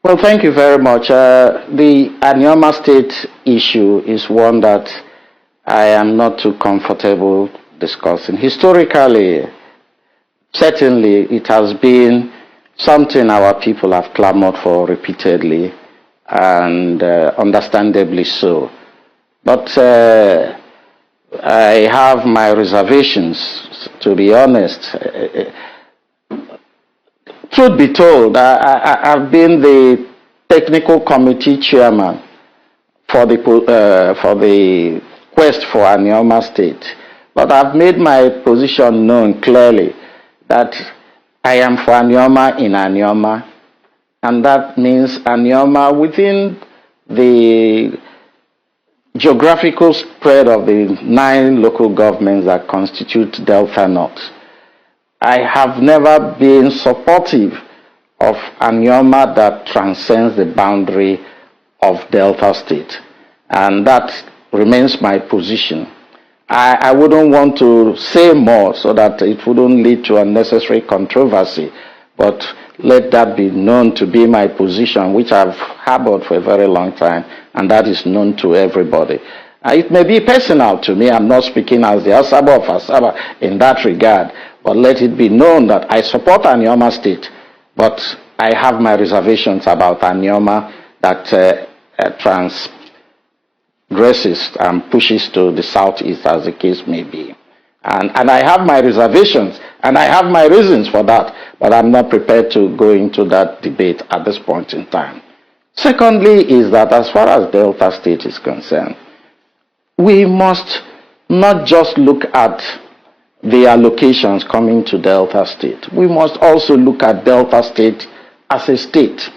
Well, thank you very much. The Anioma State issue is one that I am not too comfortable discussing. Historically, certainly, it has been something our people have clamored for repeatedly and understandably so. But I have my reservations, to be honest. Truth be told, I've been the technical committee chairman for the quest for Anioma State, but I've made my position known clearly that I am for Anioma in Anioma, and that means Anioma within the geographical spread of the 9 local governments that constitute Delta North. I have never been supportive of Anioma that transcends the boundary of Delta State, and that remains my position. I wouldn't want to say more so that it wouldn't lead to unnecessary controversy, but let that be known to be my position, which I've harbored for a very long time, and that is known to everybody. It may be personal to me. I'm not speaking as the Asaba of Asaba in that regard, but let it be known that I support Anioma State, but I have my reservations about Anioma that transgresses and pushes to the southeast, as the case may be. And I have my reservations, and I have my reasons for that, but I'm not prepared to go into that debate at this point in time. Secondly, is that as far as Delta State is concerned, we must not just look at the allocations coming to Delta State. We must also look at Delta State as a state.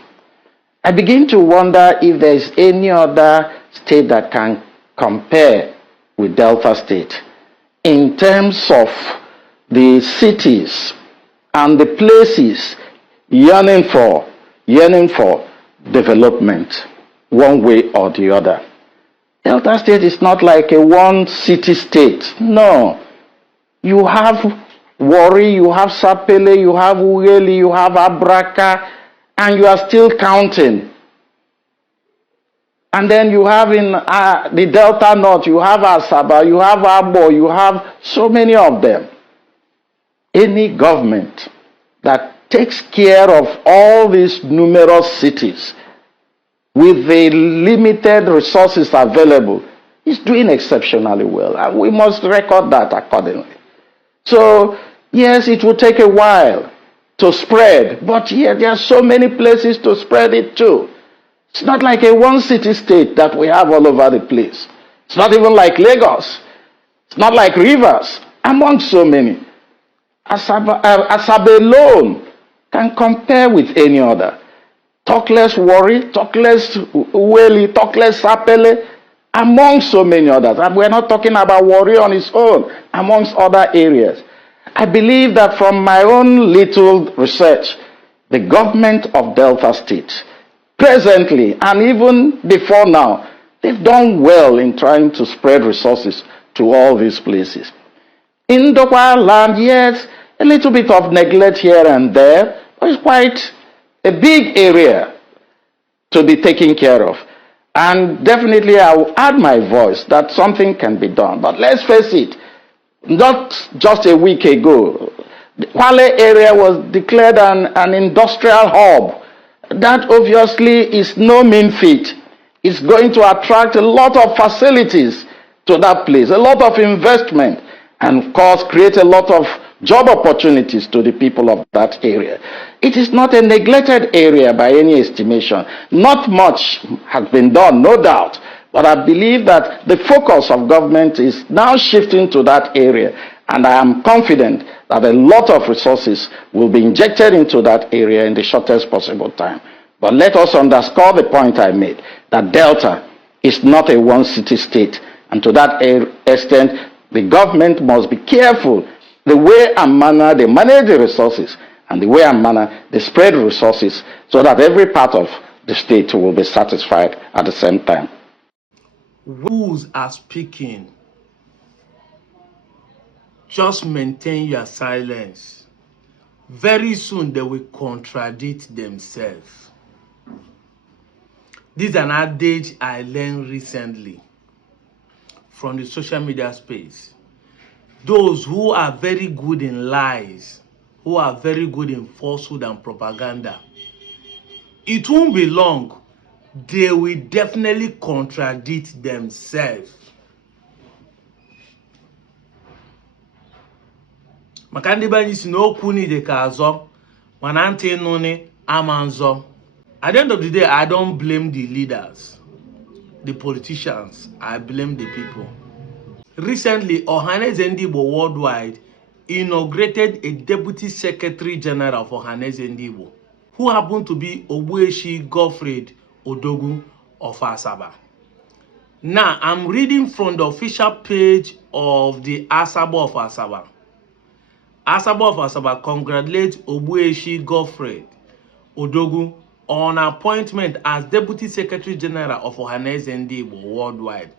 I begin to wonder if there is any other state that can compare with Delta State in terms of the cities and the places yearning for development one way or the other. Delta State is not like a one city state. No. You have Warri, you have Sapele, you have Ughelli, you have Abraka, and you are still counting. And then you have in the Delta North, you have Asaba, you have Abo, you have so many of them. Any government that takes care of all these numerous cities with the limited resources available is doing exceptionally well. And we must record that accordingly. So, yes, it will take a while to spread, but yeah, there are so many places to spread it to. It's not like a one city state that we have all over the place. It's not even like Lagos. It's not like Rivers, among so many. Asaba alone can compare with any other. Talk less Warri, talk less Uweli, talk less Sapele, among so many others. And we're not talking about Warri on its own, amongst other areas. I believe that from my own little research, the government of Delta State, presently and even before now, they've done well in trying to spread resources to all these places. In Dokwa land, yes, a little bit of neglect here and there, but it's quite a big area to be taken care of. And definitely I will add my voice that something can be done. But let's face it, not just a week ago, the Kwale area was declared an industrial hub. That obviously is no mean feat. It's going to attract a lot of facilities to that place, a lot of investment, and of course create a lot of job opportunities to the people of that area. It is not a neglected area by any estimation. Not much has been done, no doubt, but I believe that the focus of government is now shifting to that area, and I am confident that a lot of resources will be injected into that area in the shortest possible time. But let us underscore the point I made, that Delta is not a one city state, and to that extent, the government must be careful the way and manner they manage the resources and the way and manner they spread resources so that every part of the state will be satisfied at the same time. Who's are speaking? Just maintain your silence. Very soon they will contradict themselves. This is an adage I learned recently from the social media space. Those who are very good in lies, who are very good in falsehood and propaganda, it won't be long. They will definitely contradict themselves. Maka ndị be anyị si n'okwu n'ide ka azọ, mana ntị nụnị ama nzọ. At the end of the day, I don't blame the leaders, the politicians. I blame the people. Recently, Ohanaeze Ndigbo Worldwide inaugurated a Deputy Secretary General for Ohanaeze Ndigbo, who happened to be Ogbueshi Godfred Odogu of Asaba. Now, I'm reading from the official page of the Asaba of Asaba. Asaba of Asaba congratulates Ogbueshi Godfred Odogu on appointment as Deputy Secretary General of Ohanaeze Ndigbo Worldwide,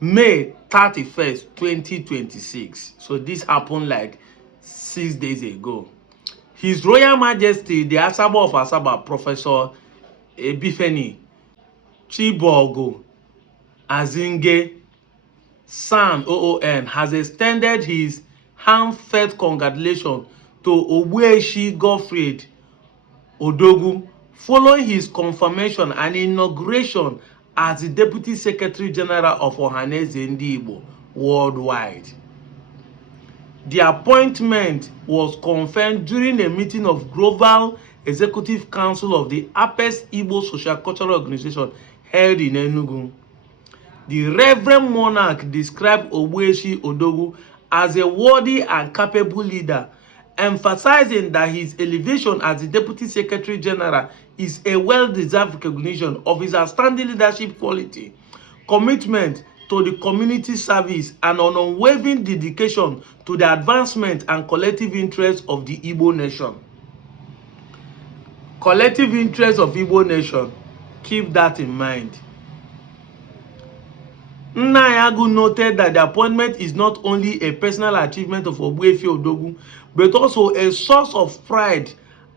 May 31st, 2026. So this happened like 6 days ago. His Royal Majesty, the Asaba of Asaba, Professor Ebifeni Chibogo Azinge San OON, has extended his heartfelt congratulations to Ogbueshi Godfred Odogu following his confirmation and inauguration as the Deputy Secretary General of Ohanaeze Ndigbo Worldwide. The appointment was confirmed during a meeting of Global Executive Council of the Apex Igbo Social Cultural Organization held in Enugu. The Reverend Monarch described Ogbueshi Odogu as a worthy and capable leader, emphasizing that his elevation as the Deputy Secretary General is a well-deserved recognition of his outstanding leadership quality, commitment to the community service, and an unwavering dedication to the advancement and collective interests of the Igbo nation. Collective interests of Igbo nation. Keep that in mind. Nnayagu noted that the appointment is not only a personal achievement of Ogbuefi Odogu, but also a source of pride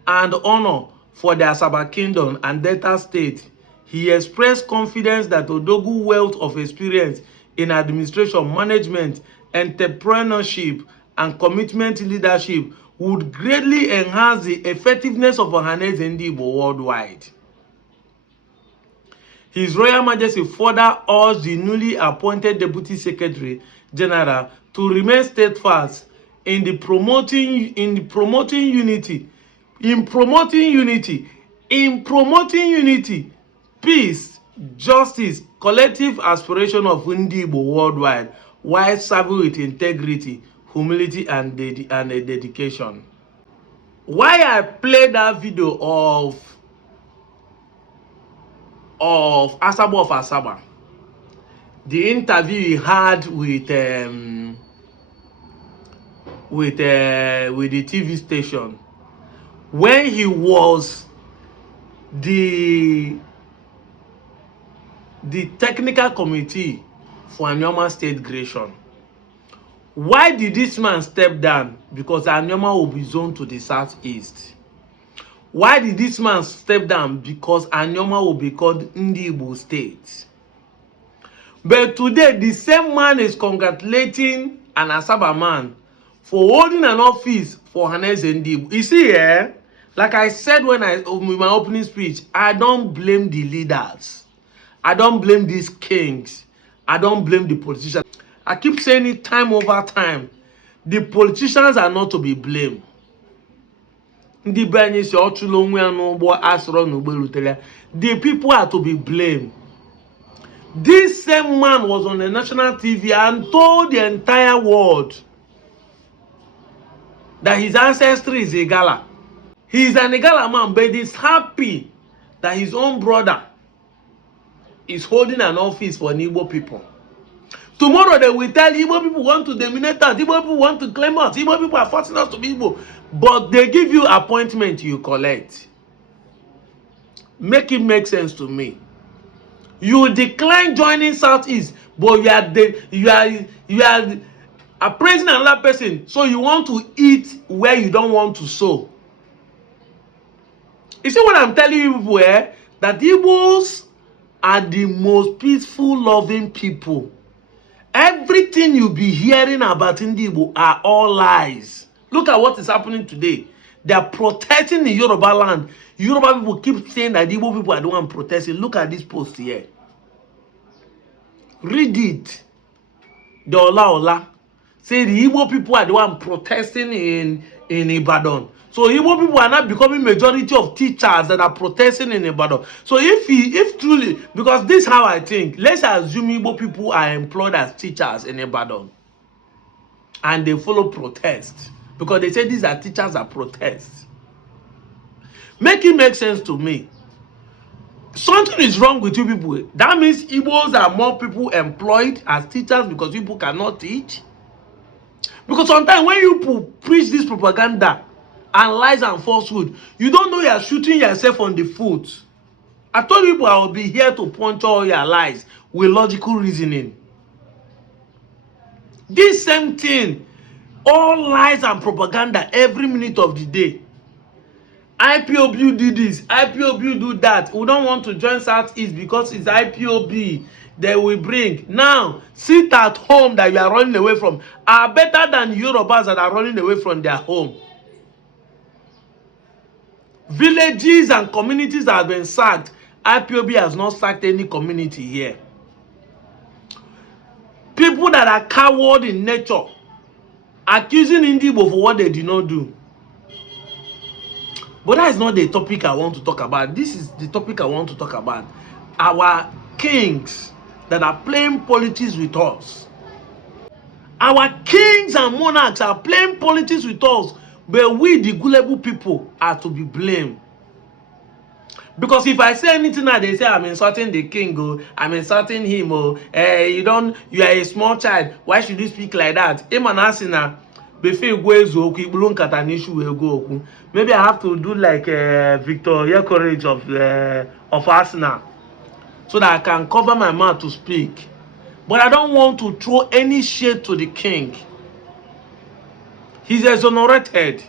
and honor for the Asaba Kingdom and Delta State. He expressed confidence that Odogu's wealth of experience in administration, management, entrepreneurship, and commitment leadership would greatly enhance the effectiveness of Ohanaeze Ndigbo Worldwide. His Royal Majesty further urged the newly appointed Deputy Secretary General to remain steadfast in promoting unity, peace, justice, collective aspiration of Ndigbo worldwide, while serving with integrity, humility, and dedication. Why I played that video of Asaba of Asaba, the interview he had with the TV station, when he was the technical committee for Anioma state creation. Why did this man step down? Because Anioma will be zoned to the southeast. Why did this man step down? Because Anioma will be called Ndigbo State. But today, the same man is congratulating an Asaba man for holding an office for Ohanaeze Ndigbo. You see, like I said with my opening speech, I don't blame the leaders. I don't blame these kings. I don't blame the politicians. I keep saying it time over time. The politicians are not to be blamed. The people are to be blamed. This same man was on the national TV and told the entire world that his ancestry is Igala. He is an Igala man, but he's happy that his own brother is holding an office for Igbo people. Tomorrow they will tell Igbo people want to dominate us, Igbo people want to claim us, Igbo people are forcing us to be Igbo. But they give you appointment, you collect. Make it make sense to me. You decline joining Southeast, but you are appraising another person, so you want to eat where you don't want to sow. You see what I'm telling you people, that Igbos are the most peaceful, loving people. Everything you be hearing about Igbo are all lies. Look at what is happening today. They are protesting in Yoruba land. Yoruba people keep saying that Igbo people are the one protesting. Look at this post here. Read it. The Ola say the Igbo people are the one protesting in Ibadan. So Igbo people are not becoming majority of teachers that are protesting in Ibadan. So if truly, because this is how I think, let's assume Igbo people are employed as teachers in Ibadan and they follow protest because they say these are teachers that protest. Make it make sense to me. Something is wrong with you people. That means Igbos are more people employed as teachers because people cannot teach. Because sometimes when you preach this propaganda and lies and falsehood, you don't know you are shooting yourself on the foot. I told you people I will be here to puncture all your lies with logical reasoning. This same thing, all lies and propaganda every minute of the day. IPOB did this, IPOB do that. We don't want to join Southeast because it's IPOB they will bring. Now, sit at home that you are running away from are better than Yorubas that are running away from their home. Villages and communities that have been sacked. IPOB has not sacked any community here. People that are coward in nature, accusing Indigo for what they did not do. But that is not the topic I want to talk about. This is the topic I want to talk about. Our kings that are playing politics with us. Our kings and monarchs are playing politics with us, but we, the gullible people, are to be blamed. Because if I say anything now, they say I'm insulting the king, oh, I'm insulting him, oh, you are a small child. Why should you speak like that? Maybe I have to do like Victor Yekorage of Arsenal, so that I can cover my mouth to speak. But I don't want to throw any shade to the king. He's exonerated.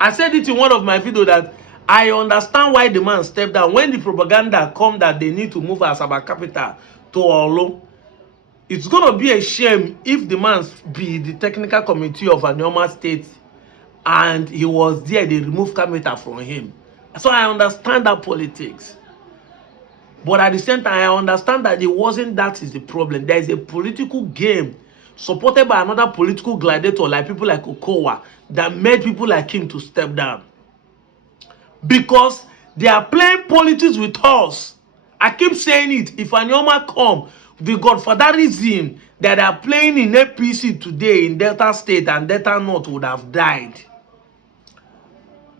I said it in one of my videos that I understand why the man stepped down. When the propaganda come that they need to move Asaba capital to Olo, it's going to be a shame if the man be the technical committee of Anioma state and he was there, they remove capital from him. So I understand that politics. But at the same time, I understand that it wasn't that is the problem. There is a political game supported by another political gladiator like people like Okowa that made people like him to step down. Because they are playing politics with us. I keep saying it. If Anioma come, the godfatherism that are playing in APC today in Delta State and Delta North would have died.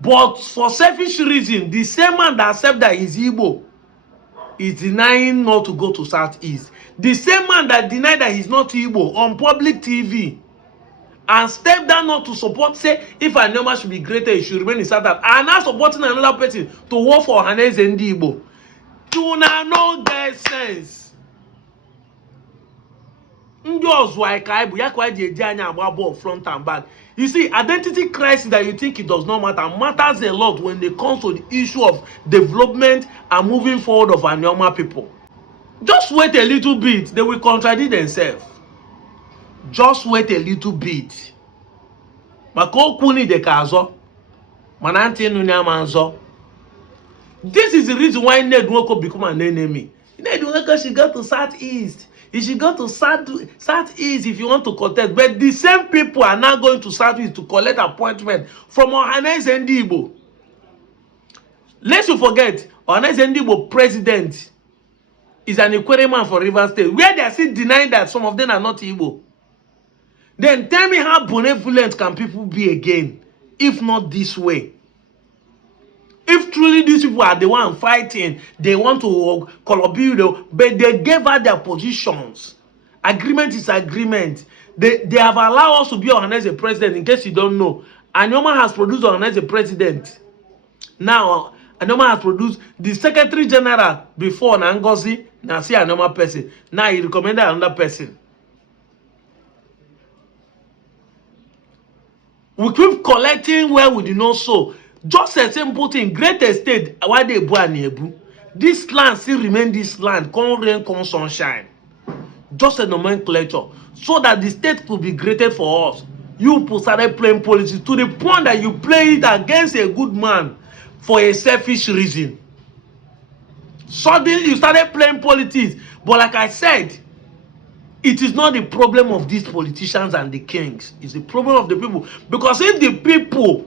But for selfish reason, the same man that accepts that he's Igbo is denying not to go to Southeast. The same man that denied that he's not Igbo on public TV and stepped down not to support, say if Anioma should be greater, he should remain in South Africa, and now supporting another person to work for Ohanaeze and Igbo. Do not know get sense. Front and back. You see, identity crisis that you think it does not matters a lot when it comes to the issue of development and moving forward of Anioma people. Just wait a little bit, they will contradict themselves. Just wait a little bit. This is the reason why Nedwoko become an enemy. Nedwoko should go to Southeast. You should go to Southeast if you want to contest. But the same people are now going to Southeast to collect appointment from Ohanaeze and Igbo. Lest you forget, Ohanaeze and Igbo president is an Ikwere man for Rivers State, where they are still denying that some of them are not Igbo. Then tell me how benevolent can people be again, if not this way? If truly these people are the one fighting, they want to collaborate, but they gave out their positions. Agreement is agreement. They have allowed us to be Ohanaeze president, in case you don't know. Anioma has produced Ohanaeze president. Now, Anioma has produced the Secretary General before Nangozi, now see Anioma person. Now he recommended another person. We keep collecting where we do not sow. Just a simple thing, great estate, why they buy Nebu. This land still remain this land, come rain, come sunshine. Just a nomenclature, so that the state could be created for us. You people started playing politics to the point that you play it against a good man for a selfish reason. Suddenly you started playing politics. But like I said, it is not the problem of these politicians and the kings. It's the problem of the people. Because if the people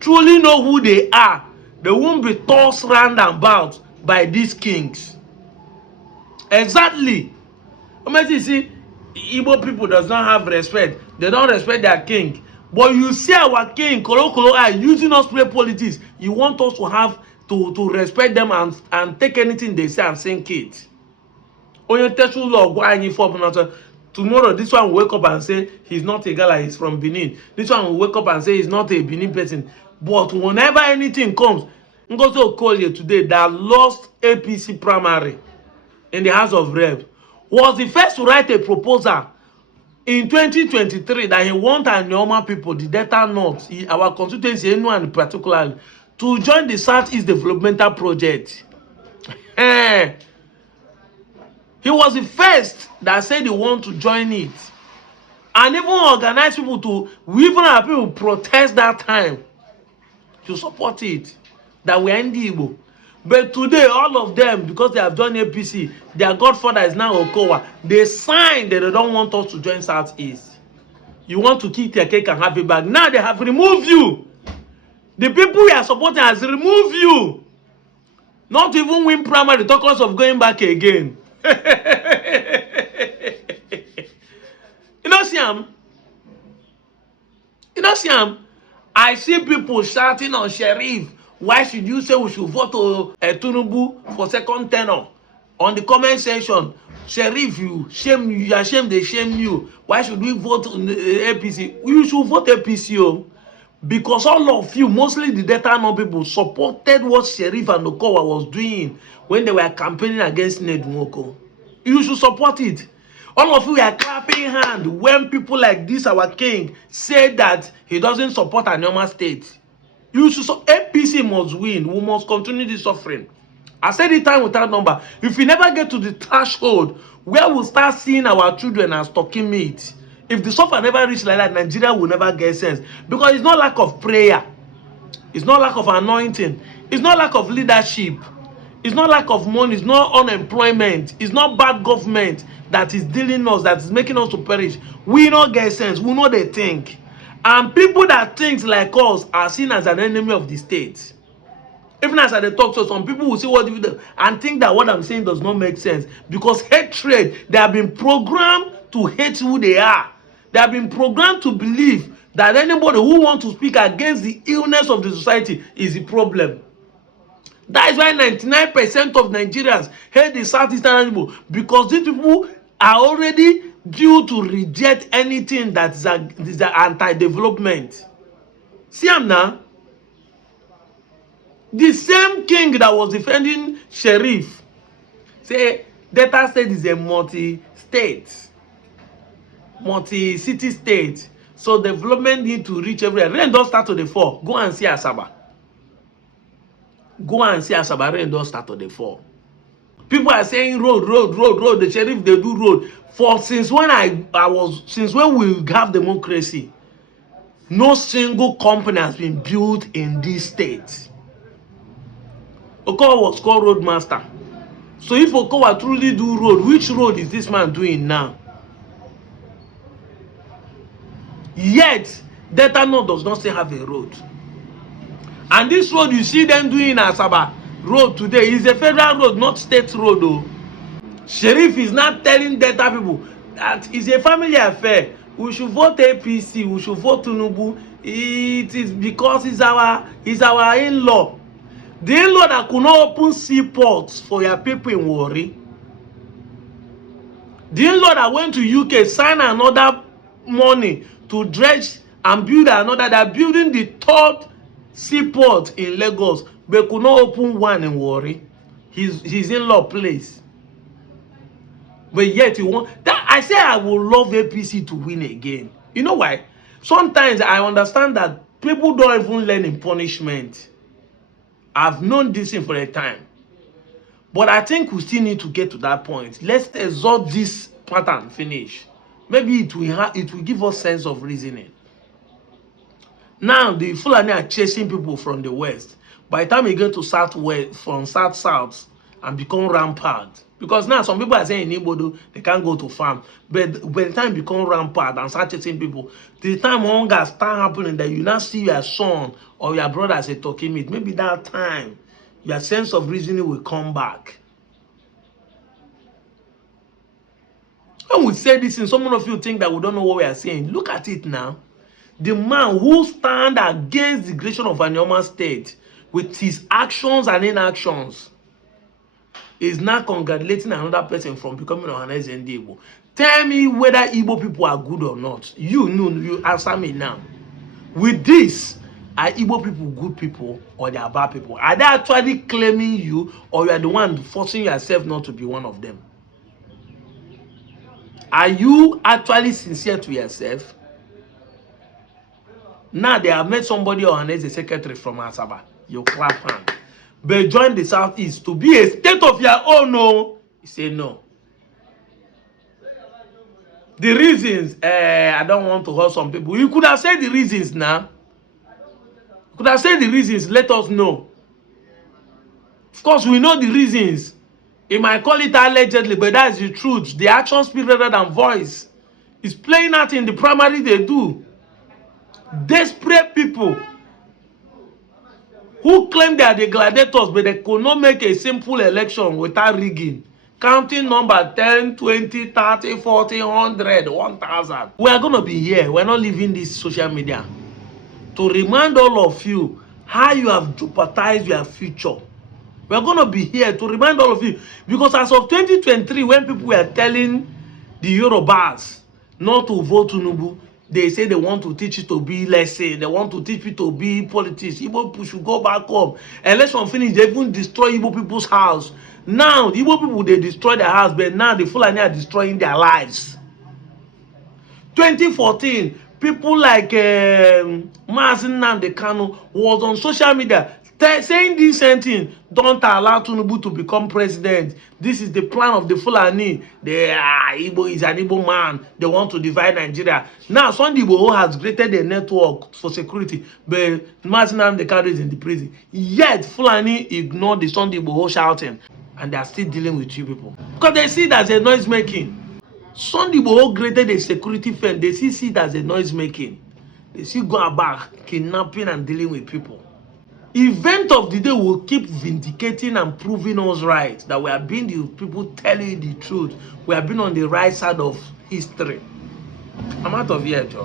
truly know who they are, they won't be tossed round and about by these kings. Exactly. You see, Igbo people does not have respect. They don't respect their king. But you see our king, Kolo Kolo, are using us to play politics. You want us to have to respect them and take anything they say and sink it. Tomorrow, this one will wake up and say he's not a Gala, he's from Benin. This one will wake up and say he's not a Benin person. But whenever anything comes, Ngozi Okolie today that lost APC primary in the House of Reps was the first to write a proposal in 2023 that he want Anioma people, the Delta North, our constituency, anyone in particular, to join the Southeast Developmental Project. He was the first that said he want to join it. And even organize people to, we even have people protest that time to support it, that we are in the Igbo. But today, all of them, because they have joined APC, their godfather is now Okowa. They signed that they don't want us to join Southeast. You want to keep their cake and have it back. Now they have removed you. The people we are supporting has removed you. Not even win primary, talk us of going back again. You know, Siam? You know, Siam? I see people shouting on Sheriff. Why should you say we should vote to Tinubu for second tenure? On the comment section, Sheriff, you shame you, are ashamed they shame you. Why should we vote on the APC? You should vote APC, because all of you, mostly the Delta North people, supported what Sheriff and Okowa was doing when they were campaigning against Ned Nwoko. You should support it. All of you are clapping hand when people like this, our king, say that he doesn't support Anioma State. You should APC must win. We must continue this suffering. I said it time without number. If we never get to the threshold where we'll start seeing our children as talking meat, if the suffer never reach like that, Nigeria will never get sense. Because it's not lack of prayer. It's not lack of anointing. It's not lack of leadership. It's not lack of money. It's not unemployment. It's not bad government that is dealing us, that is making us to perish. We don't get sense. We know they think. And people that think like us are seen as an enemy of the state. Even as I talk, so some people will say what you do and think that what I'm saying does not make sense. Because hatred, they have been programmed to hate who they are. They have been programmed to believe that anybody who wants to speak against the illness of the society is the problem. That is why 99% of Nigerians hate the Southeastern people, because these people are already due to reject anything that is anti-development. See am now? The same king that was defending Sheriff say Delta State is a multi-city state. So development need to reach everywhere. Rain don't start to the fall. Go and see Asaba. Go and see Asaba. Rain don't start to the fall. People are saying road. The Sheriff, they do road. Since when we have democracy, no single company has been built in this state. Okowa was called roadmaster. So if Okowa truly do road, which road is this man doing now? Yet, Delta North does not still have a road. And this road you see them doing in Asaba road today is a federal road, not state road though. Sheriff is not telling Delta people that it's a family affair. We should vote APC, we should vote Tinubu. It is because he's our in-law. The in-law that could not open seaports for your people in Warri. The in-law that went to UK, sign another money to dredge and build another. They're building the third seaport in Lagos, but could not open one in Warri. His in-law place. But yet he won. That I say I would love APC to win again. You know why? Sometimes I understand that people don't even learn in punishment. I've known this thing for a time. But I think we still need to get to that point. Let's exhaust this pattern, finish. Maybe it will give us sense of reasoning. Now the Fulani are chasing people from the west. By the time you get to southwest, from south and become rampant, because now some people are saying in Igbodo they can't go to farm, but by the time you become rampant and start chasing people, the time hunger start happening, that you now see your son or your brother as a talking meat, maybe that time your sense of reasoning will come back. When we say this, and some of you think that we don't know what we are saying, look at it now. The man who stand against the creation of Anioma state with his actions and inactions is now congratulating another person from becoming Ohanaeze in Igbo. Tell me whether Igbo people are good or not. You know, you answer me now. With this, are Igbo people good people or they are bad people? Are they actually claiming you, or you are the one forcing yourself not to be one of them? Are you actually sincere to yourself? Now they have made somebody Ohanaeze secretary from Asaba. You clap hand. But join the Southeast to be a state of your own. No, you say no. The reasons, I don't want to hurt some people. You could have said the reasons now. You could have said the reasons. Let us know. Of course, we know the reasons. He might call it allegedly, but that is the truth. The action speak rather than voice. It's playing out in the primary they do. Desperate people who claim they are the gladiators, but they could not make a simple election without rigging. Counting number 10, 20, 30, 40, 100, 1,000. We are going to be here. We're not leaving this social media to remind all of you how you have jeopardized your future. We're going to be here to remind all of you, because as of 2023, when people were telling the Yorubas not to vote Tinubu, they say they want to teach you to be lesson. They want to teach you to be politics. Igbo people should go back home. Election finish, they even destroy Igbo people's house. Now, the Igbo people, they destroy their house, but now the Fulani are destroying their lives. 2014, people like Mazi Nnamdi Kanu was on social media saying this same thing. Don't allow Tinubu to become president. This is the plan of the Fulani. Igbo is an Igbo man. They want to divide Nigeria. Now, Sunday Igboho has created a network for security, but Mazi Nnamdi Kanu is in the prison. Yet, Fulani ignored the Sunday Igboho shouting, and they are still dealing with you people. Because they see it as a noise making. Sunday Igboho created a security firm. They see it as a noise making. They see go about kidnapping and dealing with people. Event of the day will keep vindicating and proving us right, that we have been the people telling you the truth. We have been on the right side of history. I'm out of here, Joe.